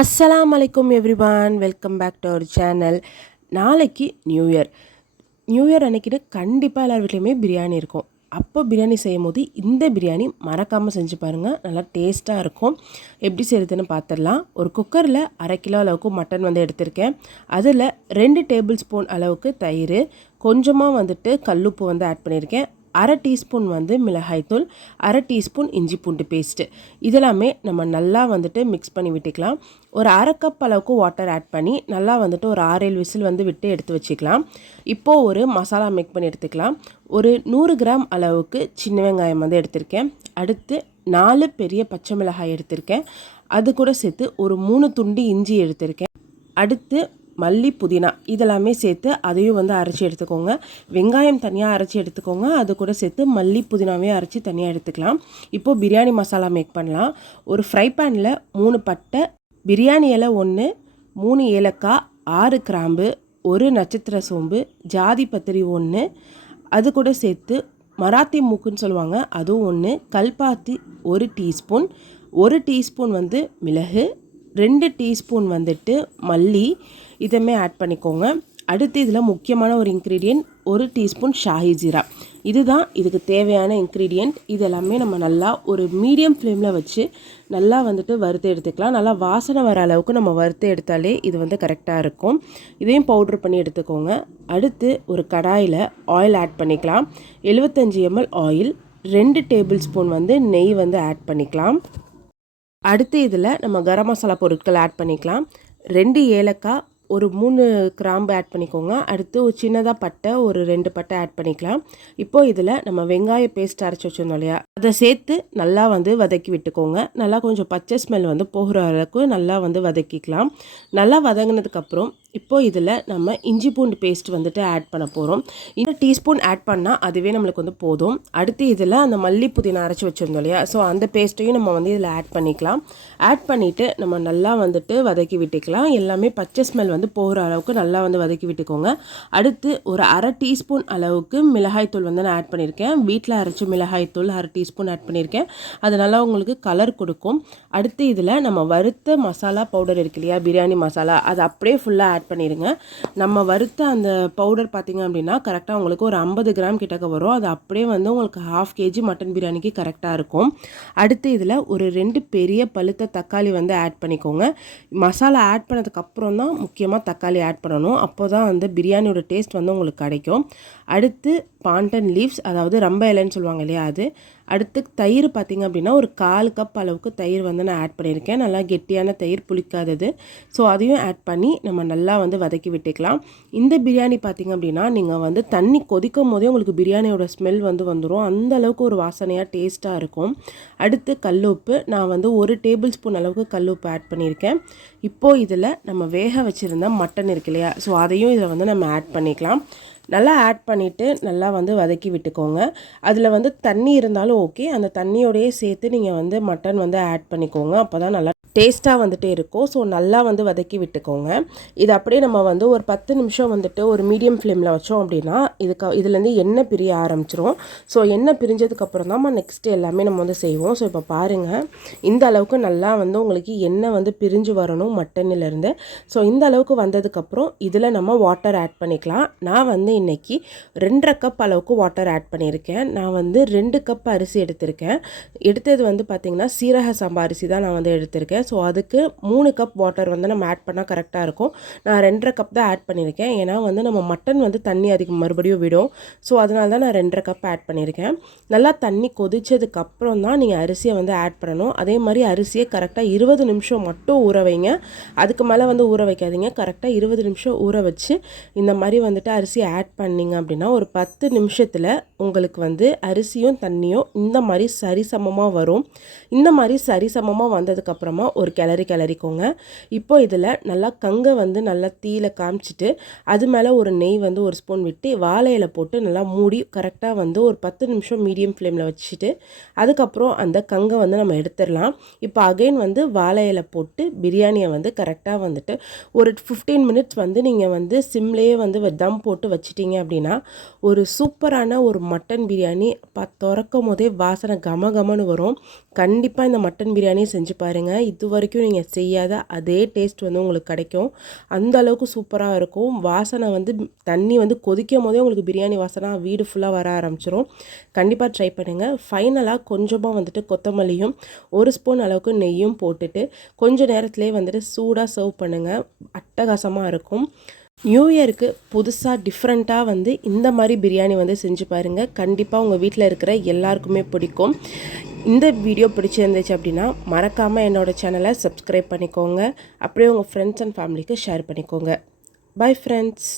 அஸ்ஸலாமு அலைக்கும் everyone, welcome back to our channel. நாளைக்கு நியூ இயர் அன்னைக்கிட்டு கண்டிப்பாக எல்லார் வீட்லேயுமே பிரியாணி இருக்கும். அப்போ பிரியாணி செய்யும் போது இந்த பிரியாணி மறக்காமல் செஞ்சு பாருங்கள், நல்லா டேஸ்ட்டாக இருக்கும். எப்படி செய்கிறதுன்னு பார்த்துடலாம். ஒரு குக்கரில் 1/2 கிலோ அளவுக்கு மட்டன் எடுத்திருக்கேன். அதில் 2 டேபிள் ஸ்பூன் அளவுக்கு தயிர், கொஞ்சமாக கல்லுப்பு ஆட் பண்ணியிருக்கேன். 1/2 டீஸ்பூன் மிளகாய்த்தூள், 1/2 டீஸ்பூன் இஞ்சி பூண்டு பேஸ்ட்டு, இதெல்லாமே நம்ம நல்லா மிக்ஸ் பண்ணி விட்டுக்கலாம். ஒரு 1/2 கப் அளவுக்கு வாட்டர் ஆட் பண்ணி நல்லா ஒரு 6-7 விசில் விட்டு எடுத்து வச்சுக்கலாம். இப்போது ஒரு மசாலா மேக் பண்ணி எடுத்துக்கலாம். ஒரு 100 கிராம் அளவுக்கு சின்ன வெங்காயம் எடுத்திருக்கேன். அடுத்து 4 பெரிய பச்சை மிளகாய் எடுத்திருக்கேன். அது கூட சேர்த்து ஒரு 3 துண்டு இஞ்சி எடுத்திருக்கேன். அடுத்து மல்லி, புதினா இதெல்லாமே சேர்த்து அதையும் அரைச்சி எடுத்துக்கோங்க. வெங்காயம் தனியாக அரைச்சி எடுத்துக்கோங்க. அது கூட சேர்த்து மல்லி, புதினாவே அரைச்சி தனியாக எடுத்துக்கலாம். இப்போது பிரியாணி மசாலா மேக் பண்ணலாம். ஒரு ஃப்ரை பேனில் 3 பட்டை, பிரியாணி இலை 1, 3 ஏலக்காய், 6 கிராம்பு, 1 நட்சத்திர சோம்பு, ஜாதி பத்திரி 1, அது கூட சேர்த்து மராத்தி மூக்குன்னு சொல்லுவாங்க அதுவும் 1, கல்பாத்தி 1 டீஸ்பூன், 1 டீஸ்பூன் மிளகு, 2 டீஸ்பூன் மல்லி இதமே ஆட் பண்ணிக்கோங்க. அடுத்து இதில் முக்கியமான ஒரு இன்க்ரீடியன்ட் 1 டீஸ்பூன் ஷாஹி ஜீரா. இதுதான் இதுக்கு தேவையான இன்க்ரீடியன்ட். இதெல்லாமே நம்ம நல்லா ஒரு மீடியம் ஃப்ளேமில் வச்சு நல்லா வறுத்து எடுத்துக்கலாம். நல்லா வாசனை வர அளவுக்கு நம்ம வறுத்து எடுத்தாலே இது கரெக்டாக இருக்கும். இதையும் பவுட்ரு பண்ணி எடுத்துக்கோங்க. அடுத்து ஒரு கடாயில் ஆயில் ஆட் பண்ணிக்கலாம். 75 ml ஆயில், 2 டேபிள் ஸ்பூன் நெய் ஆட் பண்ணிக்கலாம். அடுத்து இதில் நம்ம கரம் மசாலா பொருட்கள் ஆட் பண்ணிக்கலாம். 2 ஏலக்காய், ஒரு 3 கிராம்பு ஆட் பண்ணிக்கோங்க. அடுத்து ஒரு சின்னதாக பட்டை, ஒரு 2 பட்டை ஆட் பண்ணிக்கலாம். இப்போது இதில் நம்ம வெங்காய பேஸ்ட் அரைச்சி வச்சுருந்தோம் இல்லையா, அதை சேர்த்து நல்லா வதக்கி விட்டுக்கோங்க. நல்லா கொஞ்சம் பச்சை ஸ்மெல் போகிற அளவுக்கு நல்லா வதக்கிக்கலாம். நல்லா வதங்கினதுக்கப்புறம் இப்போது இதில் நம்ம இஞ்சி பூண்டு பேஸ்ட் ஆட் பண்ண போகிறோம். இந்த டீஸ்பூன் ஆட் பண்ணால் அதுவே நம்மளுக்கு போதும். அடுத்து இதில் அந்த மல்லி, புதினா அரைச்சி வச்சுருந்தோம் இல்லையா, ஸோ அந்த பேஸ்ட்டையும் நம்ம இதில் ஆட் பண்ணிக்கலாம். ஆட் பண்ணிவிட்டு நம்ம நல்லா வதக்கி விட்டுக்கலாம். எல்லாமே பச்சை ஸ்மெல் போகிற அளவுக்கு நல்லா வதக்கி விட்டுக்கோங்க. அடுத்து ஒரு 1/2 டீஸ்பூன் அளவுக்கு மிளகாய்த்தூள் நான் ஆட் பண்ணியிருக்கேன். வீட்டில் அரைச்ச மிளகாய்த்தூள் 1/2 டீஸ்பூன் ஆட் பண்ணியிருக்கேன். அது நல்லா உங்களுக்கு கலர் கொடுக்கும். அடுத்து இதில் நம்ம வறுத்த மசாலா பவுடர் இருக்கு இல்லையா, பிரியாணி மசாலா, அது அப்படியே ஃபுல்லாக ஆட் பண்ணிடுங்க. நம்ம வறுத்த அந்த பவுடர் பார்த்திங்க அப்படின்னா கரெக்டாக உங்களுக்கு ஒரு 50 கிராம் கிட்டக்க வரும். அது அப்படியே உங்களுக்கு 1/2 kg மட்டன் பிரியாணிக்கு கரெக்டாக இருக்கும். அடுத்து இதில் ஒரு 2 பெரிய பழுத்த தக்காளி ஆட் பண்ணிக்கோங்க. மசாலா ஆட் பண்ணதுக்கப்புறம் தான் முக்கியமாக தக்காளி ஆட் பண்ணணும். அப்போ தான் பிரியாணியோட டேஸ்ட் உங்களுக்கு கிடைக்கும். அடுத்து பாண்டன் லீவ்ஸ், அதாவது ரம்ப இலைன்னு சொல்லுவாங்க இல்லையா, அது. அடுத்து தயிர் பார்த்திங்க அப்படின்னா ஒரு 1/4 கப் அளவுக்கு தயிர் நான் ஆட் பண்ணியிருக்கேன். நல்லா கெட்டியான தயிர், புளிக்காதது. ஸோ அதையும் ஆட் பண்ணி நம்ம நல்லா வதக்கி விட்டுக்கலாம். இந்த பிரியாணி பார்த்திங்க அப்படின்னா நீங்கள் தண்ணி கொதிக்கும் போதே உங்களுக்கு பிரியாணியோட ஸ்மெல் வந்துடும். அந்த அளவுக்கு ஒரு வாசனையாக டேஸ்ட்டாக இருக்கும். அடுத்து கல்லுப்பு, நான் 1 டேபிள் ஸ்பூன் அளவுக்கு கல்லுப்பு ஆட் பண்ணியிருக்கேன். இப்போது இதில் நம்ம வேக வச்சுருந்த மட்டன் இருக்கு இல்லையா, ஸோ அதையும் இதில் நம்ம ஆட் பண்ணிக்கலாம். நல்லா ஆட் பண்ணிவிட்டு நல்லா வதக்கி விட்டுக்கோங்க. அதில் தண்ணி இருந்தாலும் ஓகே, அந்த தண்ணியோடையே சேர்த்து நீங்கள் மட்டன் ஆட் பண்ணிக்கோங்க. அப்போ தான் நல்லா டேஸ்ட்டாக இருக்கும். ஸோ நல்லா வதக்கி விட்டுக்கோங்க. இது அப்படியே நம்ம ஒரு 10 நிமிஷம் ஒரு மீடியம் ஃப்ளேமில் வச்சோம் அப்படின்னா இதுலேருந்து எண்ணெய் பிரிய ஆரம்பிச்சிரும். ஸோ எண்ணெய் பிரிஞ்சதுக்கப்புறம் தான் நெக்ஸ்ட்டு எல்லாமே நம்ம செய்வோம். ஸோ இப்போ பாருங்கள், இந்த அளவுக்கு நல்லா உங்களுக்கு எண்ணெய் பிரிஞ்சு வரணும் மட்டனிலேருந்து. ஸோ இந்த அளவுக்கு வந்ததுக்கப்புறம் இதில் நம்ம வாட்டர் ஆட் பண்ணிக்கலாம். நான் இன்றைக்கி 2.5 கப் அளவுக்கு வாட்டர் ஆட் பண்ணியிருக்கேன். நான் 2 கப் அரிசி எடுத்திருக்கேன். எடுத்தது பார்த்திங்கன்னா சீரக சம்பா அரிசி தான் நான் எடுத்திருக்கேன். ஸோ அதுக்கு 3 கப் வாட்டர் நம்ம ஆட் பண்ணால் கரெக்டாக இருக்கும். நான் 2.5 கப் தான் ஆட் பண்ணியிருக்கேன். ஏன்னா நம்ம மட்டன் தண்ணி அதிகம் மறுபடியும் விடும். ஸோ அதனால தான் நான் 2.5 கப் ஆட் பண்ணியிருக்கேன். நல்லா தண்ணி கொதிச்சதுக்கப்புறம் தான் நீங்கள் அரிசியை ஆட் பண்ணணும். அதே மாதிரி அரிசியை கரெக்டாக 20 நிமிஷம் மட்டும் ஊற வைங்க. அதுக்கு மேலே ஊற வைக்காதீங்க. கரெக்டாக 20 நிமிஷம் ஊற வச்சு இந்த மாதிரி அரிசியை ஆட் பண்ணிங்க அப்படின்னா ஒரு 10 நிமிஷத்தில் உங்களுக்கு அரிசியும் தண்ணியும் இந்த மாதிரி சரிசமமாக வரும். இந்த மாதிரி சரிசமமாக வந்ததுக்கப்புறமா ஒரு கிளறிக்கோங்க. இப்போ இதில் நல்லா கங்கை நல்லா தீயில காமிச்சிட்டு அது மேலே ஒரு நெய் 1 ஸ்பூன் விட்டு வாழை இலை போட்டு நல்லா மூடி கரெக்டாக ஒரு 10 நிமிஷம் மீடியம் ஃப்ளேமில் வச்சுட்டு அதுக்கப்புறம் அந்த கங்கை நம்ம எடுத்துடலாம். இப்போ அகைன் வாழை இலை போட்டு பிரியாணியை கரெக்டாக ஒரு 15 மினிட்ஸ் நீங்கள் சிம்லேயே தம் போட்டு வச்சிட்டிங்க அப்படின்னா ஒரு சூப்பரான ஒரு மட்டன் பிரியாணி திறக்கும் போதே வாசனை கமகமன்னு வரும். கண்டிப்பாக இந்த மட்டன் பிரியாணியை செஞ்சு பாருங்கள். இது வரைக்கும் நீங்கள் செய்யாத அதே டேஸ்ட் வந்து உங்களுக்கு கிடைக்கும். அந்த அளவுக்கு சூப்பராக இருக்கும். வாசனை வந்து தண்ணி வந்து கொதிக்கும் போதே உங்களுக்கு பிரியாணி வாசனை வீடு ஃபுல்லாக வர ஆரம்பிச்சிரும். கண்டிப்பாக ட்ரை பண்ணுங்கள். ஃபைனலாக கொஞ்சமாக வந்துட்டு கொத்தமல்லியும் 1 ஸ்பூன் அளவுக்கு நெய்யும் போட்டுட்டு கொஞ்சம் நேரத்துலேயே வந்துட்டு சூடாக சர்வ் பண்ணுங்கள். அட்டகாசமாக இருக்கும். நியூ இயருக்கு புதுசாக டிஃப்ரெண்ட்டாக வந்து இந்த மாதிரி பிரியாணி வந்து செஞ்சு பாருங்கள். கண்டிப்பாக உங்கள் வீட்டில் இருக்கிற எல்லாருக்குமே பிடிக்கும். இந்த வீடியோ பிடிச்சிருந்துச்சு அப்படின்னா மறக்காமல் என்னோடய சேனலை சப்ஸ்கிரைப் பண்ணிக்கோங்க. அப்படியே உங்கள் ஃப்ரெண்ட்ஸ் அண்ட் ஃபேமிலிக்கு ஷேர் பண்ணிக்கோங்க. Bye friends.